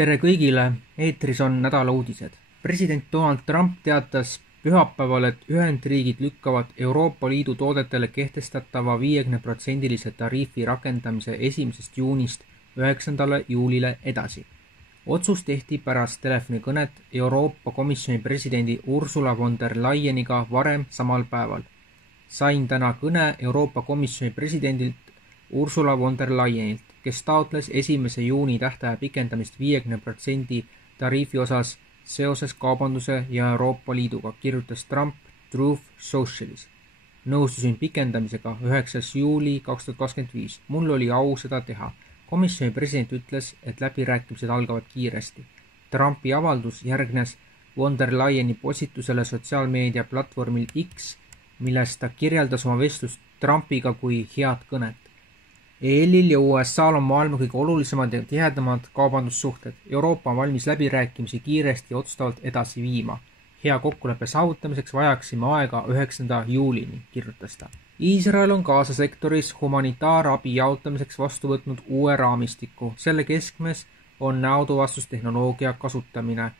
Tere kõigile, eetris on nädala uudised. President Donald Trump teatas pühapäeval, et Ühendriigid lükkavad Euroopa Liidu toodetele kehtestatava 50% tariifi rakendamise 1. juunist 9. juulile edasi. Otsus tehti pärast telefonikõnet Euroopa Komisjoni presidendi Ursula von der Leyeniga varem samal päeval. Sain täna kõne Euroopa Komisjoni presidendilt Ursula von der Leyenilt, kes taotles 1. juuni tähtaja pikendamist 50% tariifi osas seoses kaubanduse ja Euroopa Liiduga, kirjutas Trump Truth Socialis. Nõustusin pikendamisega 9. juuli 2025. Mul oli au seda teha. Komisjoni president ütles, et läbirääkimised algavad kiiresti. Trumpi avaldus järgnes von der Leyeni postitusele sotsiaalmeedia platvormil X, milles ta kirjeldas oma vestlust Trumpiga kui head kõnet. EL-il ja USA-l on maailma kõige olulisemad ja tihedamad kaubandussuhted. Euroopa on valmis läbirääkimisi kiiresti ja otsustavalt edasi viima. Hea kokkuleppe saavutamiseks vajaksime aega 9. juulini, kirjutas ta. Iisrael on Gaza-sektoris humanitaarabi jaotamiseks vastu võtnud uue raamistiku. Selle keskmes on näotuvastustehnoloogia kasutamine.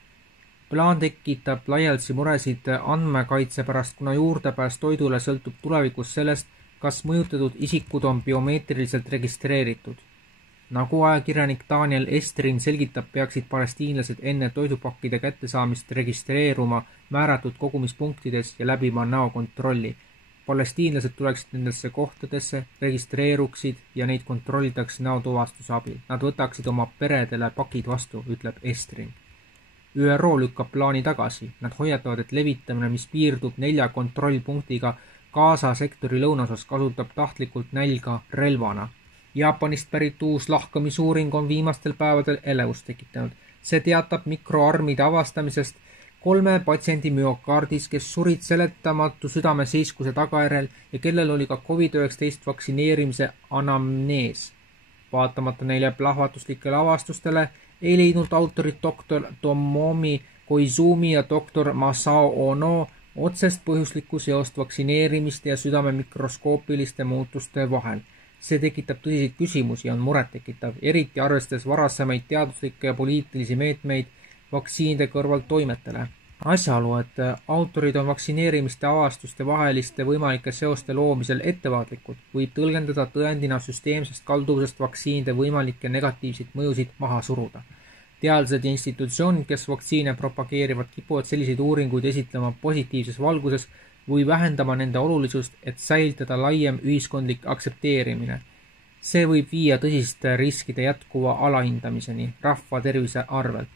Plaan tekitab laialdaselt muresid andmekaitse pärast, kuna juurdepääs toidule sõltub tulevikus sellest, kas mõjutatud isikud on biomeetriliselt registreeritud. Nagu ajakirjanik Daniel Estrin selgitab, peaksid palestiinlased enne toidupakkide kättesaamist registreeruma määratud kogumispunktides ja läbima näokontrolli. Palestiinlased tuleksid nendesse kohtadesse, registreeruksid ja neid kontrollitaks näotuvastuse abil. Nad võtaksid oma peredele pakid vastu, ütleb Estrin. ÜRO lükkab plaani tagasi. Nad hoiatavad, et levitamine, mis piirdub 4 kontrollpunktiga Gaza sektori lõunaosas, kasutab tahtlikult nälga relvana. Jaapanist pärit uus lahkamisuuring on viimastel päevadel elevust tekitanud. See teatab mikroarmide avastamisest 3 patsiendi müokardis, kes surid seletamatu südameseiskuse tagajärjel ja kellel oli ka COVID-19 vaktsineerimise anamnees. Vaatamata neile plahvatuslikele avastustele ei leidnud autorid doktor Tomomi Koizumi ja doktor Masao Ono otsest põhjuslikku seost vaktsineerimiste ja südame mikroskoopiliste muutuste vahel. See tekitab tõsiseid küsimusi ja on murettekitav, eriti arvestades varasemaid teaduslikke ja poliitilisi meetmeid vaktsiinide kõrval toimetele. Asjaolu, et autorid on vaktsineerimiste avastuste vaheliste võimalike seoste loomisel ettevaatlikud, võib tõlgendada tõendina süsteemsest kalduvusest vaktsiinide võimalikke negatiivseid mõjusid maha suruda. Teadlased ja institutsioonid, kes vaktsiine propageerivad, kipuvad selliseid uuringuid esitlema positiivses valguses või vähendama nende olulisust, et säilitada laiem ühiskondlik aksepteerimine. See võib viia tõsiste riskide jätkuva alahindamiseni rahva tervise arvelt.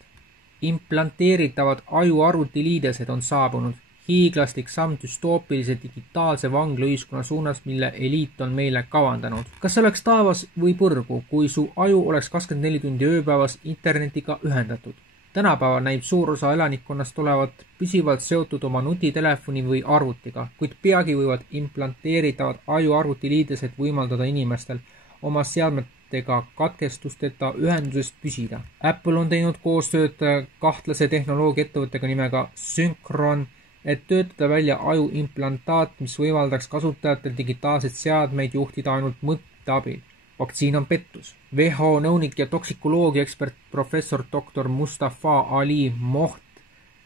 Implanteeritavad ajuarvutiliidesed on saabunud. Hiiglaslik samm düstoopilise digitaalse vanglaühiskonna suunas, mille eliit on meile kavandanud. Kas oleks taevas või põrgu, kui su aju oleks 24 tundi ööpäevas internetiga ühendatud? Tänapäeval näib suur osa elanikkonnast olevat püsivalt seotud oma nutitelefoni või arvutiga, kuid peagi võivad implanteeritavad ajuarvutiliidesed võimaldada inimestel oma seadmetega katkestusteta ühenduses püsida. Apple on teinud koostööd kahtlase tehnoloogia ettevõttega nimega Synchron, et töötada välja ajuimplantaat, mis võimaldaks kasutajatel digitaalseid seadmeid juhtida ainult mõtte abil. Vaktsiin on pettus. WHO nõunik ja toksikoloogia ekspert professor dr. Mustafa Ali Moht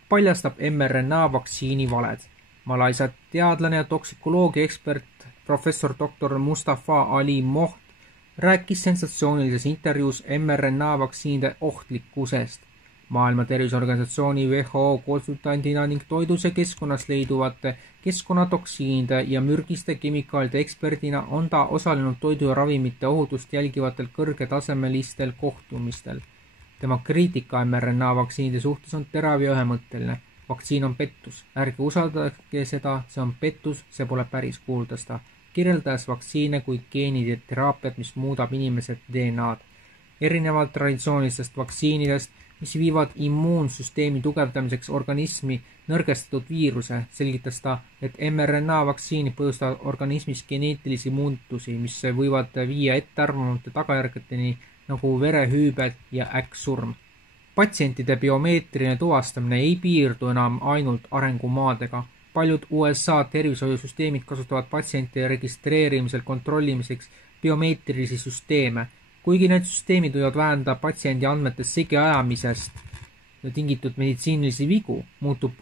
paljastab mRNA vaktsiini valed. Malaisia teadlane ja toksikoloogia ekspert professor dr. Mustafa Ali Moht rääkis sensatsioonilises intervjuus mRNA vaktsiinide ohtlikkusest. Maailma Terviseorganisatsiooni WHO konsultandina ning toidus ja keskkonnas leiduvate keskkonnatoksiinide ja mürgiste kemikaalide eksperdina on ta osalenud toidu ja ravimite ohutust jälgivatel kõrgetasemelistel kohtumistel. Tema kriitika mRNA vaktsiinide suhtes on terav ja ühemõtteline. Vaktsiin on pettus. Ärge usaldage seda, see on pettus, see pole päris, kuuldas ta, kirjeldades vaktsiine kui geenide teraapiat, mis muudab inimesed DNA-d. Erinevalt traditsioonilistest vaktsiinidest, mis viivad immuunsüsteemi tugevdamiseks organismi nõrgestatud viiruse, selgitas ta, et mRNA vaktsiinid põhjustavad organismis geneetilisi muutusi, mis võivad viia ettearvamatu tagajärgedeni nagu verehüübed ja äkksurm. Patsientide biomeetriline tuvastamine ei piirdu enam ainult arengumaadega. Paljud USA tervishoiusüsteemid kasutavad patsientide registreerimisel kontrollimiseks biomeetrilisi süsteeme, Kuigi need süsteemid võivad vähendada patsiendi andmete segiajamisest tingitud meditsiinilisi vigu, muutub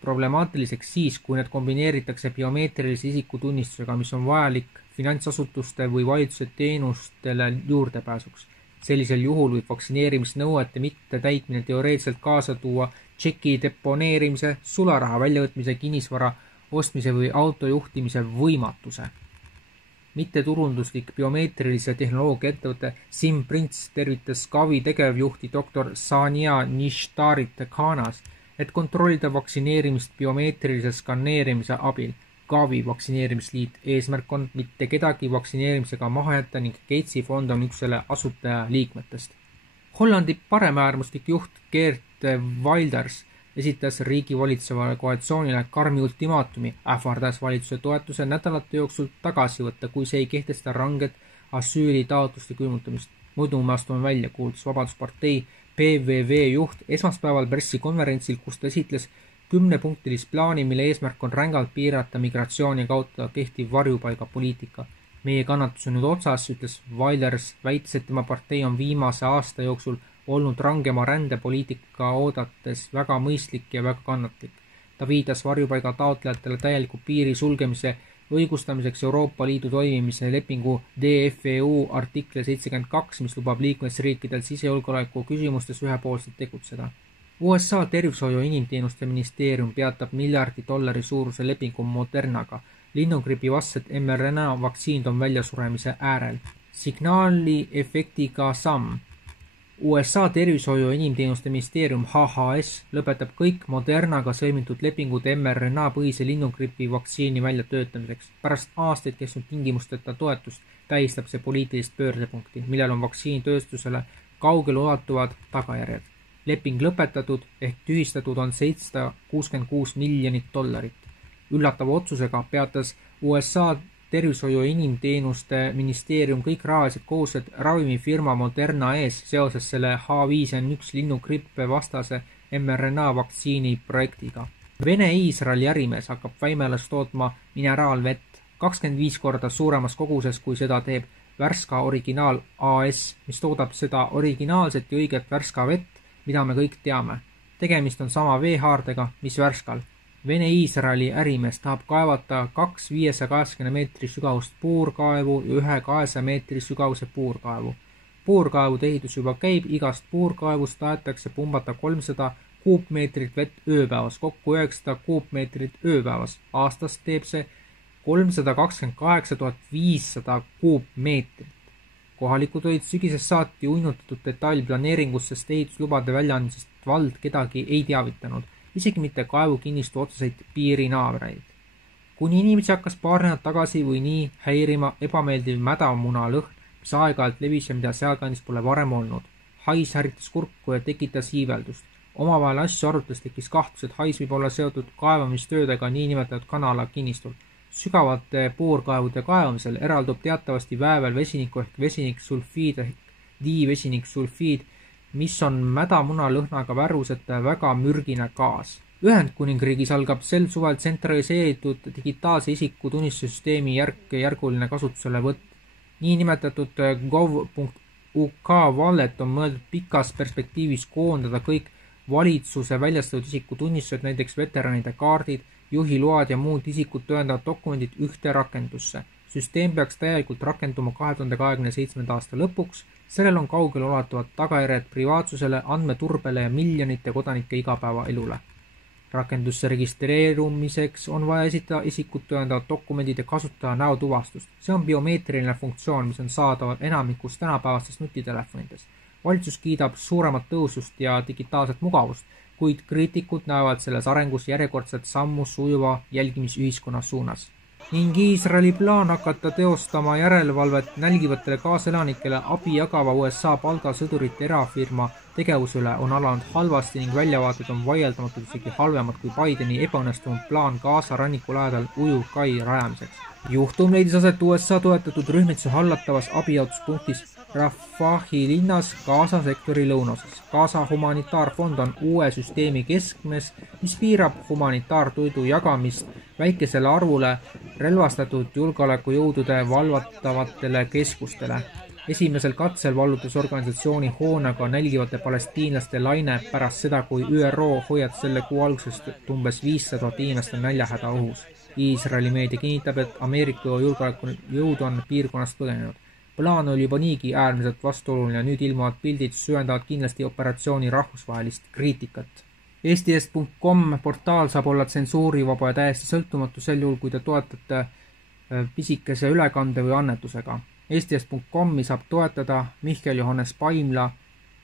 problemaatiliseks siis, kui need kombineeritakse biomeetrilise isikutunnistusega, mis on vajalik finantsasutuste või valitsuse teenustele juurdepääsuks. Sellisel juhul võib vaktsineerimisnõuete mitte täitmine teoreetiliselt kaasa tuua tšeki deponeerimise, sularaha väljavõtmise, kinnisvara ostmise või autojuhtimise võimatuse. Mitteturunduslik biomeetrilise tehnoloogia ettevõte SimPrints tervitas Gavi tegevjuhti dr. Sania Nishtarit Khanas, et kontrollida vaktsineerimist biomeetrilise skanneerimise abil. Gavi vaktsineerimisliit eesmärk on mitte kedagi vaktsineerimisega maha jätta ning Gatesi fond on üks selle asutaja liikmetest. Hollandi paremäärmuslik juht Geert Wilders esitas riigi valitsevale koalitsioonile karmi ultimaatumi, ähvardas valitsuse toetuse nädalate jooksul tagasi võtta, kui see ei kehtesta ranget asüülitaotluste külmutamist. Muidu me astume välja, kuulus Vabaduspartei PVV juht esmaspäeval pressikonverentsil, kus ta esitles 10-punktilist plaani, mille eesmärk on rängalt piirata migratsiooni kaotada kehtiv varjupaigapoliitika. Meie kannatus on nüüd otsas, ütles Wilders, väites, et tema partei on viimase aasta jooksul olnud rangema rändepoliitika oodates väga mõistlik ja väga kannatlik. Ta viitas varjupaiga taotlejatele täieliku piiri sulgemise õigustamiseks Euroopa Liidu toimimise lepingu DFEU artikli 72, mis lubab liikmesriikidel sisejulgeoleku küsimustes ühepoolselt tegutseda. USA tervishoiu inimteenuste ministeerium peatab $1 miljardi suuruse lepingu Modernaga. Linnugripi vastsed mRNA vaktsiinid on väljasuremise äärel. Signaali efektiga samm. USA tervishoiu inimteenuste ministeerium HHS lõpetab kõik Modernaga sõlmitud lepingud mRNA põhise linnugripi vaktsiini väljatöötamiseks. Pärast aastaid kestnud tingimusteta toetust tähistab see poliitilist pöördepunkti, millel on vaktsiinitööstusele kaugele ulatuvad tagajärjed. Leping lõpetatud ehk tühistatud on $766 miljonit. Üllatava otsusega peatas USA tervishoiu inimteenuste ministeerium kõik rahalised kohustused ravimifirma Moderna ees seoses selle H5N1 linnugrippe vastase mRNA vaktsiini projektiga. Vene-Iisraeli ärimees hakkab Väimelas tootma mineraalvett 25 korda suuremas koguses, kui seda teeb Värska Originaal AS, mis toodab seda originaalset ja õiget Värska vett, mida me kõik teame. Tegemist on sama veehaardega, mis Värskal. Vene-Iisraeli ärimees tahab kaevata 2 580 meetri sügavust puurkaevu ja 1 200 meetri sügavuse puurkaevu. Puurkaevude ehitus juba käib, igast puurkaevust tahetakse pumbata 300 kuupmeetrit vett ööpäevas, kokku 900 kuupmeetrit ööpäevas. Aastas teeb see 328 500 kuupmeetrit. Kohalikud olid sügisest saati uinutatud detailplaneeringus, sest ehituslubade väljaandmisest vald kedagi ei teavitanud, isegi mitte kaevukinnistu otseseid piirinaabreid. Kuni inimesi hakkas paar nädalat tagasi või nii häirima ebameeldiv mädamuna lõhn, mis aeg-ajalt levis ja mida sealkandis pole varem olnud. Hais häritas kurku ja tekitas iiveldust. Omavahel asju arutades tekkis kahtlus, et hais võib olla seotud kaevamistöödega niinimetatud kanala kinnistul. Sügavate puurkaevude kaevamisel eraldub teatavasti väävel vesiniku ehk vesiniksulfiid ehk diivesiniksulfiid, mis on mädamuna lõhnaga värvuseta väga mürgine gaas. Ühendkuningriigis algab sel suvel tsentraliseeritud digitaalse isikutunnistussüsteemi järk-järguline kasutuselevõtt. Niinimetatud gov.uk wallet on mõeldud pikas perspektiivis koondada kõik valitsuse väljastatud isikutunnistused, näiteks veteranide kaardid, juhiload ja muud isikut tõendavad dokumendid ühte rakendusse. Süsteem peaks täielikult rakenduma 2027. aasta lõpuks. Sellel on kaugele ulatuvad tagajärjed privaatsusele, andmeturbele ja miljonite kodanike igapäevaelule. Rakendusse registreerumiseks on vaja esitada isikut tõendavad dokumendid ja kasutada näotuvastust. See on biomeetriline funktsioon, mis on saadaval enamikus tänapäevastest nutitelefonides. Valitsus kiidab suuremat tõusust ja digitaalset mugavust, kuid kriitikud näevad selles arengus järjekordset sammu sujuva jälgimisühiskonna suunas. Ning Iisraeli plaan hakata teostama järelevalvet nälgivatele kaaselanikele abi jagava USA palgasõdurite erafirma tegevuse üle on alanud halvasti ning väljavaated on vaieldamatult isegi halvemad kui Bideni ebaõnnestunud plaan Gaza ranniku lähedal ujuvkai rajamiseks. Juhtum leidis aset USA toetatud rühmituse hallatavas abijaotuspunktis Rafahi linnas Gaza sektori lõunaosas. Gaza humanitaarfond on uue süsteemi keskmes, mis piirab humanitaartoidu jagamist väikesele arvule relvastatud julgeolekujõudude valvatavatele keskustele. Esimesel katsel vallutas organisatsiooni hoonega nälgivate palestiinlaste laine pärast seda, kui ÜRO hoiatas selle kuu algusest, et umbes 500 000 inimest on näljahäda ohus. Iisraeli meedia kinnitab, et Ameerika julgeolekujõud on piirkonnast põgenenud. Plaan oli juba niigi äärmiselt vastuoluline ja nüüd ilmuvad pildid süvendavad kindlasti operatsiooni rahvusvahelist kriitikat. Eesti.com portaal saab olla tsensuurivaba ja täiesti sõltumatu sel juhul, kui te toetate pisikese ülekande või annetusega. Eesti.com-i saab toetada Mihkel Johannes Paimla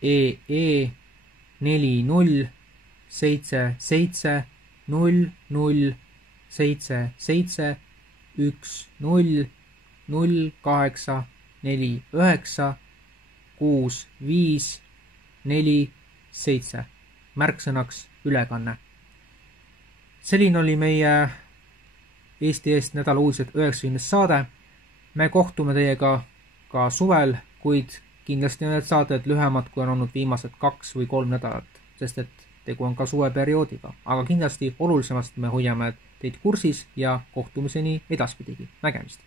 EE 4078771008496547 märksõnaks ülekanne. Selline oli meie Eesti Eest nädala uudised 90. saade. Me kohtume teiega ka suvel, kuid kindlasti on need saated lühemad, kui on olnud viimased 2 või 3 nädalat, sest et tegu on ka suveperioodiga. Aga kindlasti olulisemast me hoiame teid kursis ja kohtumiseni edaspidigi. Nägemist!